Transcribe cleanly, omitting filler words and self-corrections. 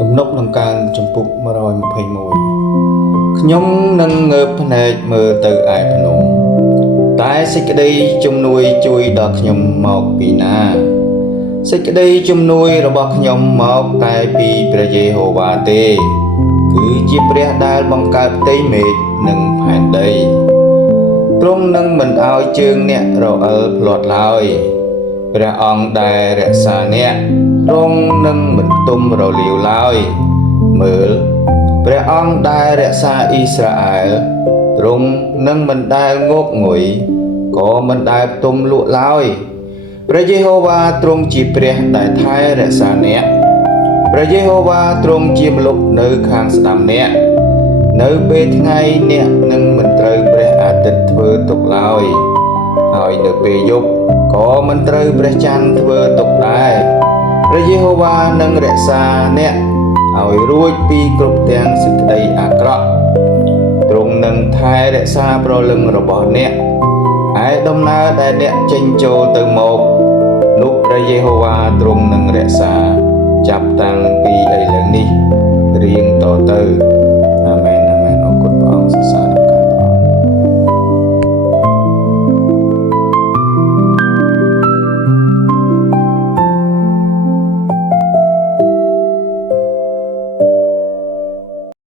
ទំនុកនឹងកើនចំពុក121ខ្ញុំនឹងងើបភ្នែកមើលទៅឯភ្នំតែសេចក្តីជំនួយជួយដល់ខ្ញុំមកពីណាសេចក្តីជំនួយរបស់ខ្ញុំមកតែពីព្រះយេហូវ៉ាទេគឺជាព្រះដែលបង្កើតផ្ទៃមេឃនិងផែនដីទ្រង់នឹងមិនឲ្យជើងអ្នករអិលភ្លាត់ឡើយព្រះអង្គដែលរក្សាអ្នកទ្រង់នឹងមិនទុំរលាវឡើយមើលព្រះអង្គដែលរក្សាអ៊ីស្រាអែលទ្រង់នឹងមិនដែលងប់ងុយក៏មិនដែលផ្ទុំលក់ឡើយព្រះយេហូវ៉ាទ្រង់ជាព្រះដែលថែរក្សាអ្នកព្រះយេហូវ៉ាទ្រង់ជាម្លប់នៅខាងស្ដាំអ្នកនៅពេលថ្ងៃអ្នកនឹងមិនត្រូវព្រះអាទិត្យធ្វើទុកឡើយហើយនៅពេលយប់ក៏មិនត្រូវព្រះច័ន្ទធ្វើទុកដែរព្រះយេហូវ៉ានឹងរក្សាអ្នកឲ្យរួចពីគ្រប់ទាំងសេចក្តីអាក្រក់ទ្រង់នឹងថែរក្សាព្រលឹងរបស់អ្នកឯដំណើរដែលអ្នកចេញចូលទៅមកនោះព្រះយេហូវ៉ាទ្រង់នឹងរក្សាចាប់តាំងពីឥឡូវនេះរៀងតទៅ